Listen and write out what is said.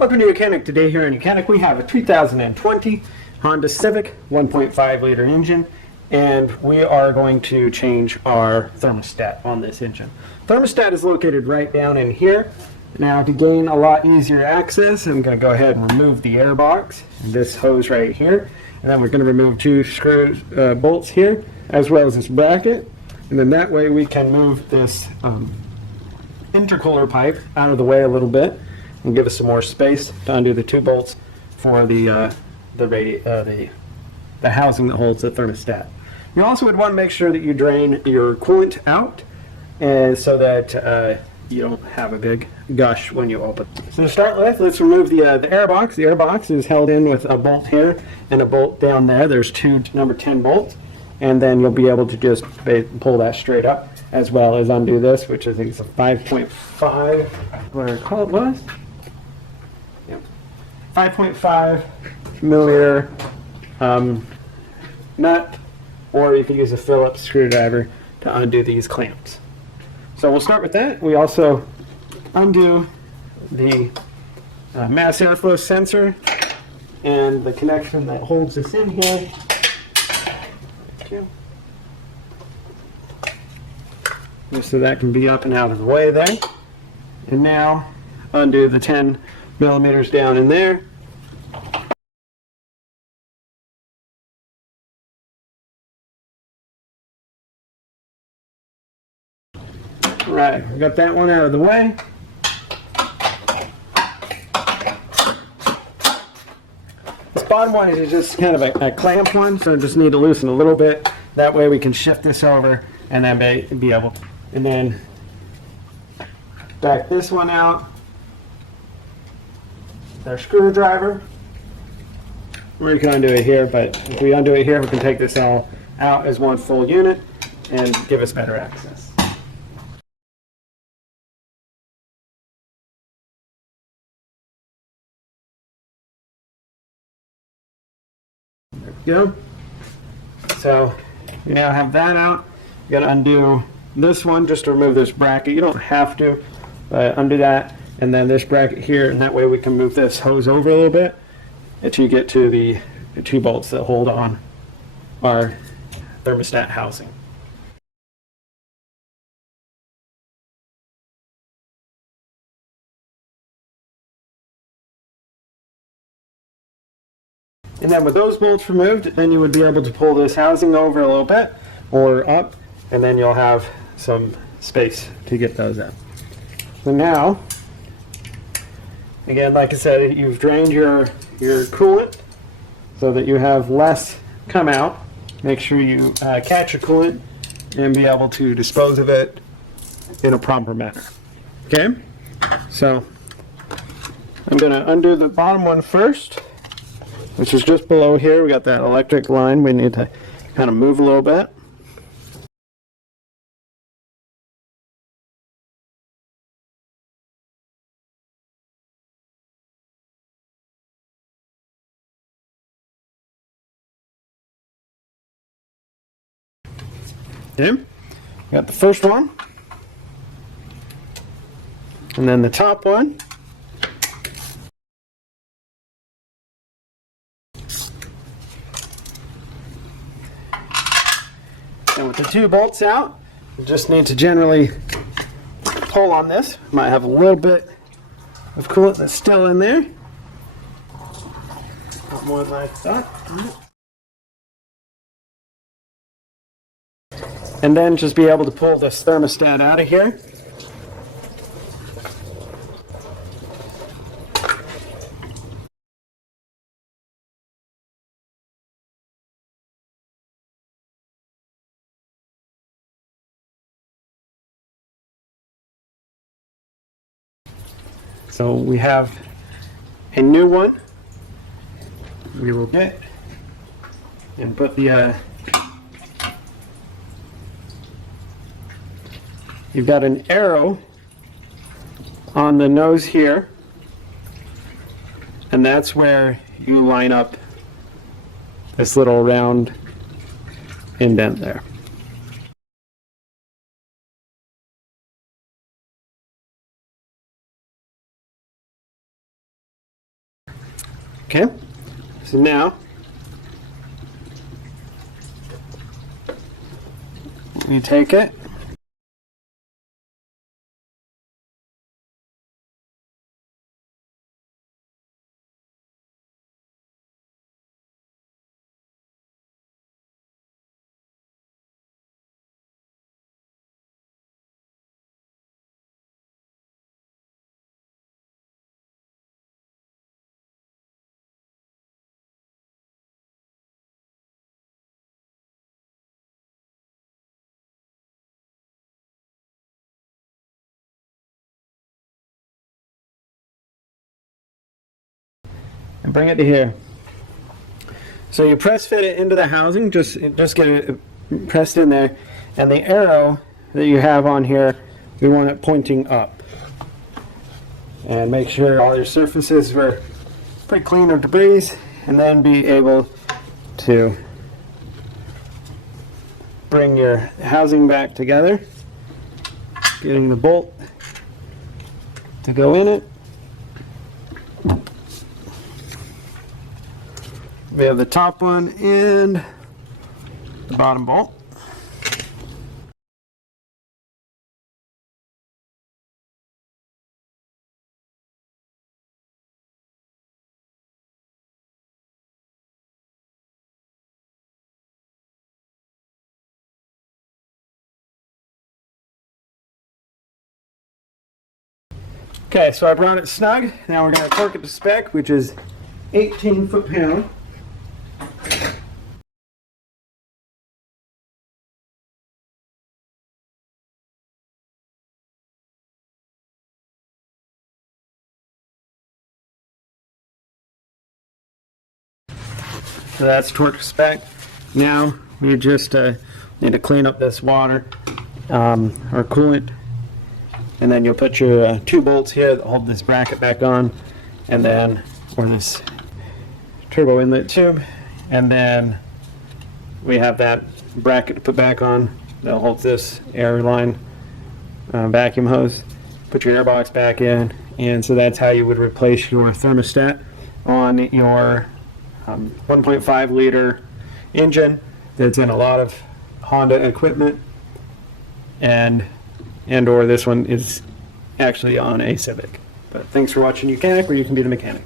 Welcome to YOUCANIC. Today here in YOUCANIC we have a 2020 Honda Civic 1.5 liter engine, and we are going to change our thermostat on this engine. Thermostat is located right down in here. Now, to gain a lot easier access, I'm going to go ahead and remove the air box, this hose right here, and then we're going to remove two bolts here, as well as this bracket, and then that way we can move this intercooler pipe out of the way a little bit and give us some more space to undo the two bolts for the housing that holds the thermostat. You also would want to make sure that you drain your coolant out, and so that you don't have a big gush when you open. So to start with, let's remove the air box. The air box is held in with a bolt here and a bolt down there. There's two number 10 bolts, and then you'll be able to just pull that straight up, as well as undo this, which I think is a 5.5, what I recall it was? Yeah. 5.5 millimeter nut, or you can use a Phillips screwdriver to undo these clamps. So we'll start with that. We also undo the mass airflow sensor and the connection that holds this in here. Thank you. Just so that can be up and out of the way there. And now undo the 10 millimeters down in there. Right, we got that one out of the way. This bottom one is just kind of a clamp one, so I just need to loosen a little bit. That way we can shift this over and then be able to. And then back this one out. Our screwdriver. We can undo it here, but if we undo it here, we can take this all out as one full unit and give us better access. There we go. So you now have that out. You got to undo this one just to remove this bracket. You don't have to, but undo that, and then this bracket here, and that way we can move this hose over a little bit until you get to the two bolts that hold on our thermostat housing. And then with those bolts removed, then you would be able to pull this housing over a little bit or up, and then you'll have some space to get those out. So now, again, like I said, you've drained your coolant so that you have less come out. Make sure you catch your coolant and be able to dispose of it in a proper manner. Okay? So I'm going to undo the bottom one first, which is just below here. We got that electric line we need to kind of move a little bit. Okay, got the first one, and then the top one. And with the two bolts out, you just need to generally pull on this. Might have a little bit of coolant that's still in there. Not more than I thought. And then just be able to pull this thermostat out of here. So we have a new one. We will get and put the you've got an arrow on the nose here, and that's where you line up this little round indent there. Okay, so now you take it, and bring it to here. So you press fit it into the housing, just get it pressed in there, and the arrow that you have on here, we want it pointing up. And make sure all your surfaces were pretty clean of debris, and then be able to bring your housing back together, getting the bolt to go in it. We have the top one and the bottom bolt. Okay, so I brought it snug. Now we're going to torque it to spec, which is 18 foot-pound. So that's torque to spec. Now we just need to clean up this water or coolant, and then you'll put your two bolts here that hold this bracket back on, and then or this turbo inlet tube, and then we have that bracket to put back on that holds this air line vacuum hose. Put your air box back in, and so that's how you would replace your thermostat on your 1.5 liter engine that's in a lot of Honda equipment, and or this one is actually on a Civic. But thanks for watching YOUCANIC, where you can be the mechanic.